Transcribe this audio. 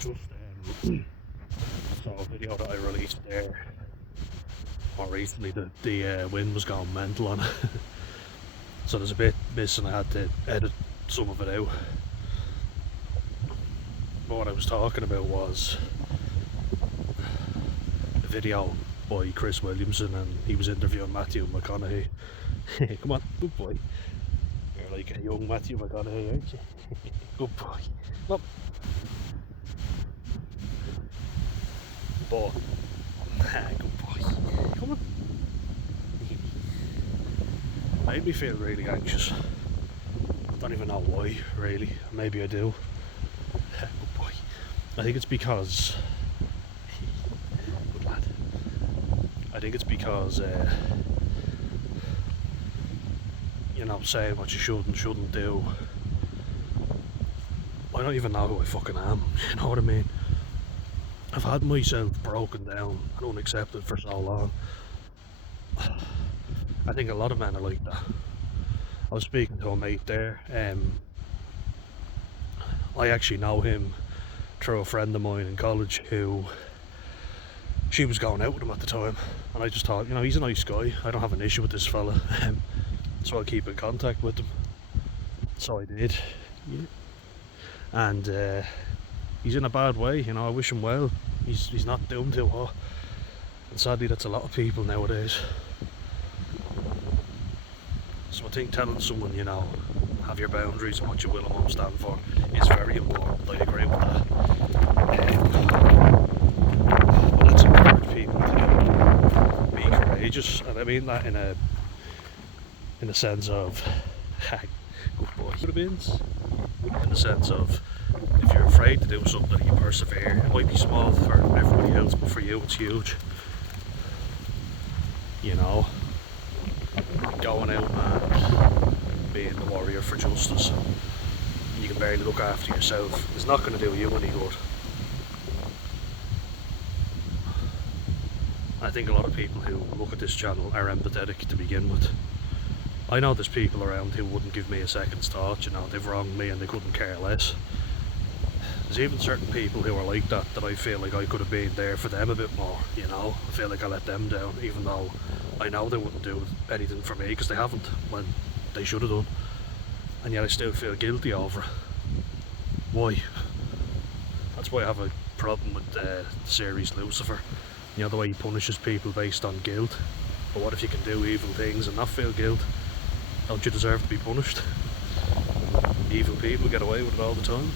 just saw a video that I released there more recently that the wind was going mental on it. So there's a bit missing, I had to edit some of it out. But what I was talking about was a video by Chris Williamson, and he was interviewing Matthew McConaughey. Come on, good boy. You're like a young Matthew McConaughey, aren't you? Good boy. Look. But, good boy. Come on. Made me feel really anxious. Don't even know why, really. Maybe I do. Good boy. I think it's because... Good lad. I think it's because, you know, saying what you should and shouldn't do. I don't even know who I fucking am, you know what I mean? I've had myself broken down and unaccepted for so long. I think a lot of men are like that. I was speaking to a mate there. I actually know him through a friend of mine in college who, she was going out with him at the time, and I just thought, you know, he's a nice guy, I don't have an issue with this fella, so I'll keep in contact with him. So I did, yeah. And he's in a bad way, you know. I wish him well. He's not doing too hot, and sadly that's a lot of people nowadays. So I think telling someone, you know, have your boundaries and what you will and won't stand for is very important. I agree with that. But let's encourage people to be courageous, and I mean that in a sense of good boy. What it means, in the sense of, if you're afraid to do something, you persevere. It might be small for everybody else, but for you it's huge. You know, going out and being the warrior for justice, and you can barely look after yourself, is not going to do you any good. I think a lot of people who look at this channel are empathetic to begin with. I know there's people around who wouldn't give me a second's thought, you know, they've wronged me and they couldn't care less. There's even certain people who are like that I feel like I could have been there for them a bit more, you know. I feel like I let them down, even though I know they wouldn't do anything for me, because they haven't, when they should have done. And yet I still feel guilty over it. Why? That's why I have a problem with the series Lucifer. You know, the way he punishes people based on guilt. But what if you can do evil things and not feel guilt? Don't you deserve to be punished? Evil people get away with it all the time.